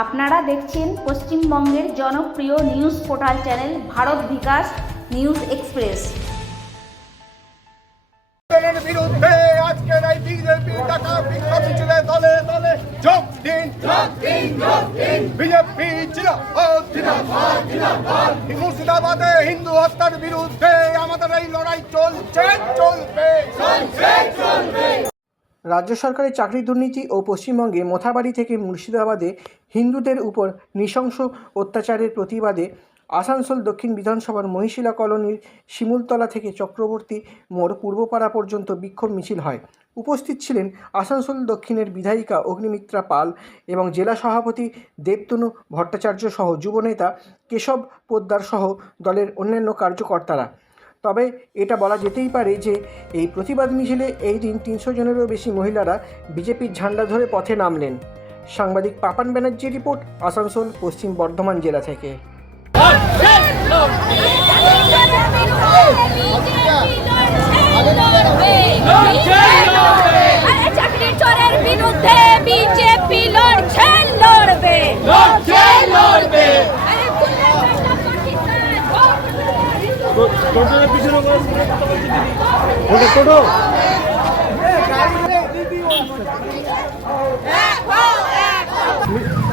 আপনারা দেখছেন পশ্চিমবঙ্গের জনপ্রিয় নিউজ পোর্টাল চ্যানেল ভারত বিকাশ নিউজ এক্সপ্রেস। বিরুদ্ধে আজকের এই বিজেপি টাকা বিক্ষোভ মিছিলে দলে দলে যোগ দিন। বিজেপি মুর্শিদাবাদে হিন্দু হত্যার বিরুদ্ধে আমাদের এই লড়াই চলবে। রাজ্য সরকারের চাকরি দুর্নীতি ও পশ্চিমবঙ্গে মোথাবাড়ি থেকে মুর্শিদাবাদে হিন্দুদের উপর নৃশংস অত্যাচারের প্রতিবাদে আসানসোল দক্ষিণ বিধানসভার মহিশিলা কলোনির শিমুলতলা থেকে চক্রবর্তী মোড় পূর্বপাড়া পর্যন্ত বিক্ষোভ মিছিল হয়। উপস্থিত ছিলেন আসানসোল দক্ষিণের বিধায়িকা অগ্নিমিত্রা পাল এবং জেলা সভাপতি দেবতনু ভট্টাচার্য সহ যুবনেতা কেশব পোদ্দার সহ দলের অন্যান্য কার্যকর্তারা। তবে এটা বলা যেতেই পারে যে এই প্রতিবাদ মিছিলে এই দিন 300 জনেরও বেশি মহিলারা বিজেপির ঝান্ডা ধরে পথে নামলেন। সাংবাদিক পাপান ব্যানার্জির রিপোর্ট, আসানসোল, পশ্চিম বর্ধমান জেলা থেকে।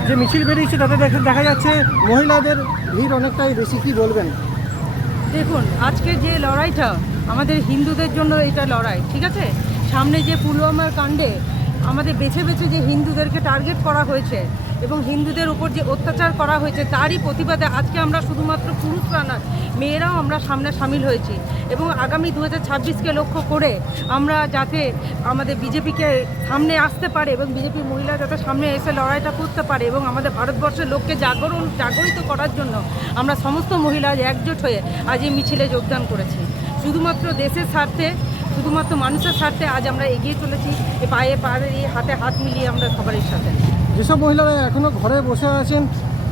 যে মিছিল বেরিয়েছে তাতে দেখা যাচ্ছে মহিলাদের ভিড় অনেকটাই বেশি, কি বলবেন? দেখুন, আজকে যে লড়াইটা আমাদের হিন্দুদের জন্য, এটা লড়াই, ঠিক আছে। সামনে যে পুলওয়ামার কাণ্ডে আমাদের বেছে বেছে যে হিন্দুদেরকে টার্গেট করা হয়েছে এবং হিন্দুদের উপর যে অত্যাচার করা হয়েছে, তারই প্রতিবাদে আজকে আমরা শুধুমাত্র পুরুষরা নয়, মেয়েরাও আমরা সামনে সামিল হয়েছি এবং আগামী 2026কে লক্ষ্য করে আমরা যাতে আমাদের বিজেপিকে সামনে আসতে পারে এবং বিজেপি মহিলা যাতে সামনে এসে লড়াইটা করতে পারে এবং আমাদের ভারতবর্ষের লোককে জাগরিত করার জন্য আমরা সমস্ত মহিলা একজোট হয়ে আজ এই মিছিলে যোগদান করেছি। শুধুমাত্র দেশের স্বার্থে, শুধুমাত্র মানুষের স্বার্থে আজ আমরা এগিয়ে চলেছি, পায়ে পায়ে হাতে হাত মিলিয়ে আমরা সবারই সাথে। যেসব মহিলারা এখনও ঘরে বসে আছেন,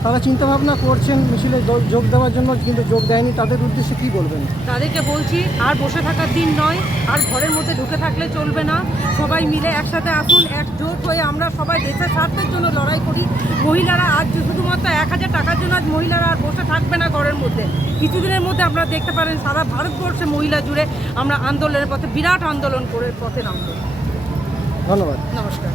তারা চিন্তাভাবনা করছেন মিছিলে যোগ দেওয়ার জন্য কিন্তু যোগ দেয়নি, তাদের উদ্দেশ্যে কী বলবেন? তাদেরকে বলছি, আর বসে থাকার দিন নয়, আর ঘরের মধ্যে ঢুকে থাকলে চলবে না। সবাই মিলে একসাথে আসুন, একজোট হয়ে আমরা সবাই দেশের স্বার্থের জন্য লড়াই করি। মহিলারা আজ শুধুমাত্র 1000 টাকার জন্য আজ মহিলারা আর বসে থাকবে না ঘরের মধ্যে। কিছুদিনের মধ্যে আপনারা দেখতে পারেন সারা ভারতবর্ষে মহিলা জুড়ে আমরা আন্দোলনের পথে, বিরাট আন্দোলন করে পথে নামব। ধন্যবাদ, নমস্কার।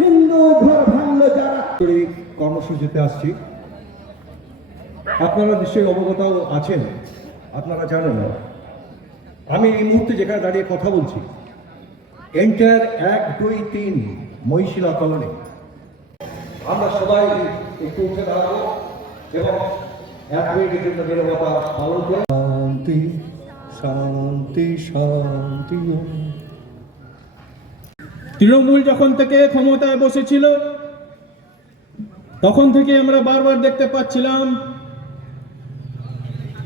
হিন্দু ঘর ভাঙলো যারা কর্মসূচিতে আসছি, আপনারা নিশ্চয়ই অবগত আছেন, আপনারা জানেন না আমি এই মুহূর্তে যেখানে দাঁড়িয়ে কথা বলছি এন্টার 1, 2, 3 মহিশিলা কলোনি। আমরা সবাই একটু উঠে দাঁড়াবো এবং 1 মিনিটের জন্য নীরবতা পালন করব। শান্তি শান্তি শান্তি। তৃণমূল যখন থেকে ক্ষমতায় বসেছিল তখন থেকে আমরা বারবার দেখতে পাচ্ছিলাম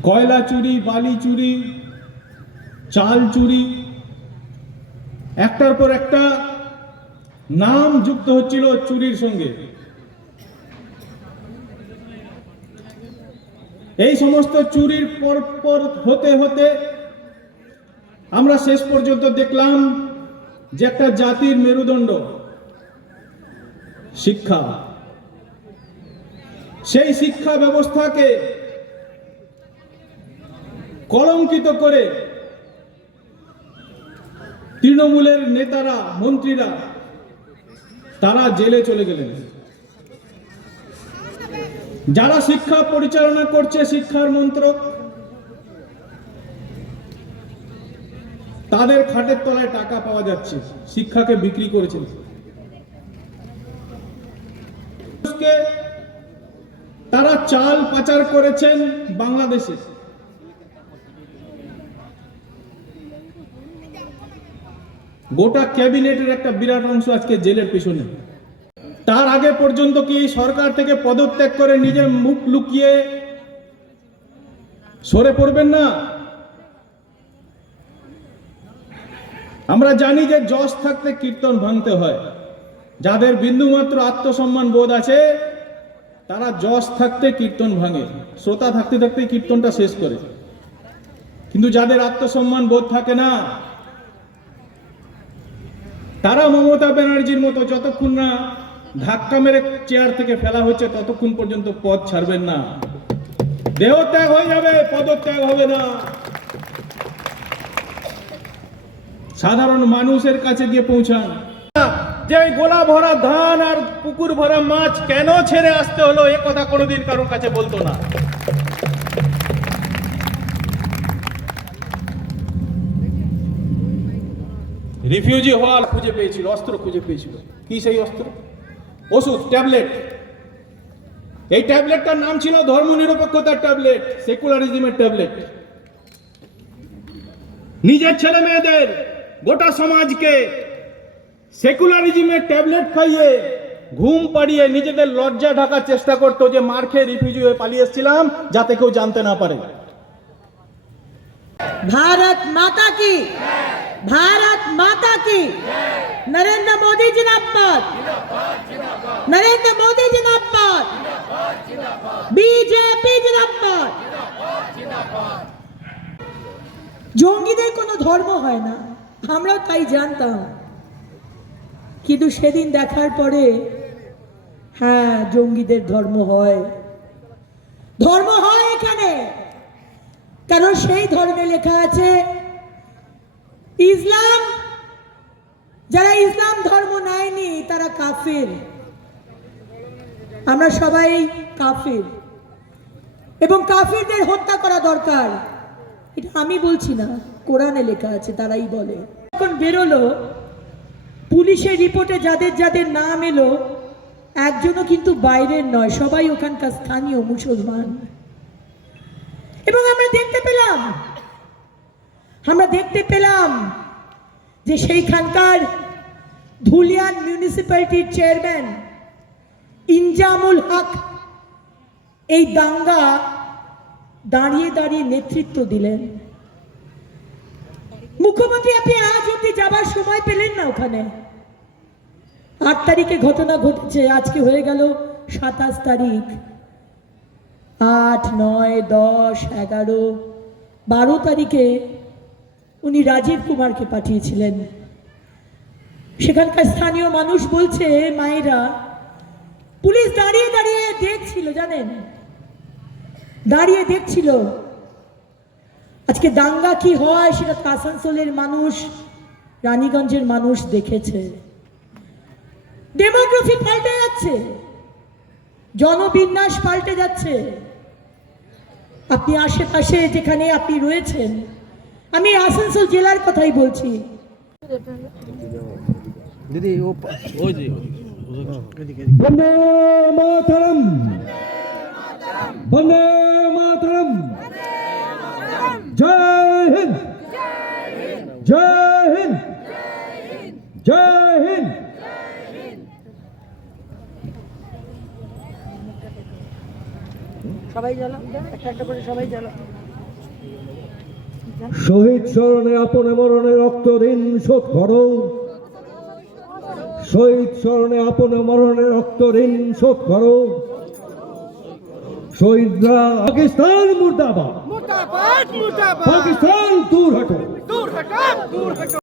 কয়লা চুরি, বালি চুরি, চাল চুরি, একটার পর একটা নাম যুক্ত হচ্ছিল চুরির সঙ্গে। এই সমস্ত চুরির পর হতে হতে আমরা শেষ পর্যন্ত দেখলাম যে একটা জাতির মেরুদণ্ড শিক্ষা, সেই শিক্ষা ব্যবস্থাকে কলঙ্কিত করে তৃণমূলের নেতারা, মন্ত্রীরা তারা জেলে চলে গেলেন। যারা শিক্ষা পরিচালনা করছে, শিক্ষার মন্ত্রক, তাদের খাটের তলায় টাকা পাওয়া যাচ্ছে, শিক্ষাকে বিক্রি করেছেন। তারা চাল পাচার করেছেন বাংলাদেশে। গোটা ক্যাবিনেটের একটা বিরাট অংশ আজকে জেলের পিছনে। তার আগে পর্যন্ত কি সরকার থেকে পদত্যাগ করে নিজের মুখ লুকিয়ে সরে পড়বেন না? আমরা জানি যে যশ থাকতে কীর্তন ভাঙতে হয়। যাদের বিন্দুমাত্র আত্মসম্মান বোধ আছে তারা যশ থাকতে কীর্তন ভাঙে, শ্রোতা থাকতে থাকতে কীর্তনটা শেষ করে। কিন্তু যাদের আত্মসম্মান বোধ থাকে না, তারা মমতা ব্যানার্জির মতো যতক্ষণ না ধাক্কা মেরে চেয়ার থেকে ফেলা হচ্ছে ততক্ষণ পর্যন্ত পদ ছাড়বেন না। দেহত্যাগ হয়ে যাবে, পদত্যাগ হবে না। সাধারণ মানুষের কাছে গিয়ে পৌঁছান যে গোলা ভরা ধান আর পুকুর ভরা মাছ কেন ছেড়ে আসতে হলো, এ কথা কোনোদিন কারোর কাছে বলতো না। রিফিউজি হল খুঁজে পেয়েছিল, অস্ত্র খুঁজে পেয়েছিল। কি সেই অস্ত্র? ওষুধ, ট্যাবলেট। এই ট্যাবলেটটার নাম ছিল ধর্মনিরপেক্ষতার ট্যাবলেট, সেকুলারিজমের ট্যাবলেট। নিজের ছেলে মেয়েদের, গোটা সমাজকে সেকুলারিজমের ট্যাবলেট খাইয়ে ঘুম পাড়িয়ে নিজেদের লজ্জা ঢাকার চেষ্টা করতো যে মার খেয়ে রিফিউজি হয়ে পালিয়ে এসেছিলাম, যাতে কেউ জানতে না পারে। भारत माता की, भारत माता की, नरेंद्र मोदी जिंदाबाद, नरेंद्र मोदी जिंदाबाद, बीजेपी जिंदाबाद। জঙ্গিদের কোনো ধর্ম হয় না, আমরাও তাই জানতাম, কিন্তু সেদিন দেখার পরে হ্যাঁ জঙ্গিদের ধর্ম হয়, ধর্ম হয় এখানে। কারণ সেই ধর্মে লেখা আছে ইসলাম, যারা ইসলাম ধর্ম নেয়নি তারা কাফির। আমরা সবাই কাফির এবং কাফিরদের হত্যা করা দরকার। এটা আমি বলছি না, কোরআনে লেখা আছে, তারাই বলে। এখন বেরোলো পুলিশের রিপোর্টে যাদের যাদের নাম এলো, একজনও কিন্তু বাইরের নয়, সবাই ওখানকার স্থানীয় মুসলমান। এবং আমরা দেখতে পেলাম যে সেইখানকার ধুলিয়ান মিউনিসিপ্যালিটির চেয়ারম্যান ইনজামুল হক এই দাঙ্গা দাঁড়িয়ে দাঁড়িয়ে নেতৃত্ব দিলেন। মুখ্যমন্ত্রী আপনি আজ অব্দি যাবার সময় পেলেন না ওখানে। 8 তারিখে ঘটনা ঘটেছে, আজকে হয়ে গেল 27 তারিখ, 8, 9, 10, 11, 12 তারিখে উনি রাজীব কুমারকে পাঠিয়েছিলেন। সেখানকার স্থানীয় মানুষ বলছে, মায়েরা, পুলিশ দাঁড়িয়ে দাঁড়িয়ে দেখছিল, জানেন, দাঁড়িয়ে দেখছিল আজকে দাঙ্গা কি হয় সেটা আসানসোলের মানুষ, রানীগঞ্জের মানুষ দেখেছে। ডেমোগ্রাফি পাল্টে যাচ্ছে, জনবিন্যাস পাল্টে যাচ্ছে। আপনি আশেপাশে যেখানে আপনি রয়েছেন, আমি আসানসোল জেলার কথাই বলছি, বন্দে মাতরম, বন্দে মাতরম, জয় হিন্দ, জয় হিন্দ, জয় হিন্দ। সবাই জ্বালাও, একটা একটা করে সবাই জ্বালাও। শহীদ স্মরণে আপন মরণে রক্ত ঋণ শোধ করো, শহীদ স্মরণে আপন মরণে রক্ত ঋণ শোধ করো। শহীদরা, পাকিস্তান মুর্দাবাদ, পাকিস্তান দূর হটো।